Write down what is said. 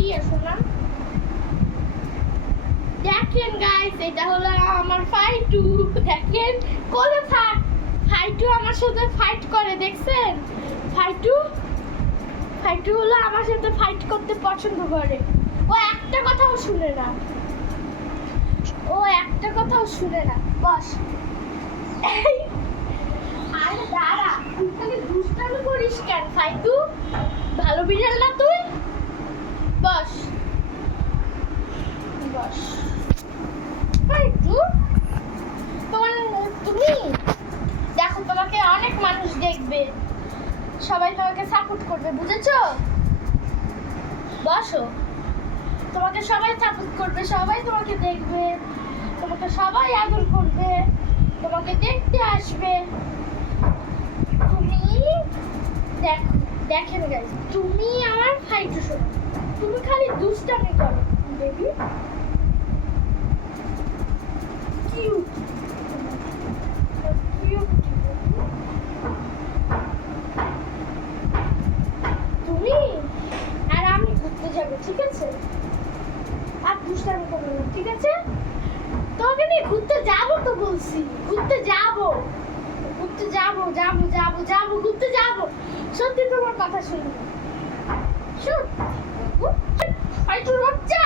কি শোনা দেখেন গাইস, এটা হলো আমার ফাইটু। দেখেন কোলে ফাইটু আমার সাথে ফাইট করে, দেখছেন? ফাইটু ফাইটু হলো আমার সাথে ফাইট করতে পছন্দ করে। ও একটা কথাও শুনে না, ও একটা কথাও শুনে না। বস। আরে দাঁড়া, তুই খালি দুষ্টামি করিস কেন ফাইটু? ভালো বিড়াল না তুই? বস বস। ফাইটু তুমি দেখো, তোমাকে অনেক মানুষ দেখবে, সবাই তোমাকে সাপোর্ট করবে, বুঝেছো? বসো। তোমাকে সবাই সাপোর্ট করবে, সবাই তোমাকে দেখবে, তোমাকে সবাই আদর করবে, তোমাকে দেখতে আসবে। তুমি দেখো, দেখেন গাইস, তুমি আমার ফাইটু শোনো, তুমি খালি দুষ্টামি করো বেবি। Cute cute. তুমি আর আমি ঘুরতে যাবো, ঠিক আছে? আর দুষ্টামি করবো না, ঠিক আছে? তোমাকে নিয়ে ঘুরতে যাবো তো বলছি, ঘুরতে যাবো, ঘুরতে যাবো, যাবো যাবো যাবো, ঘুরতে যাবো। সত্যি তোমার কথা শুনবো। শুন ফাইটুর বাচ্চা।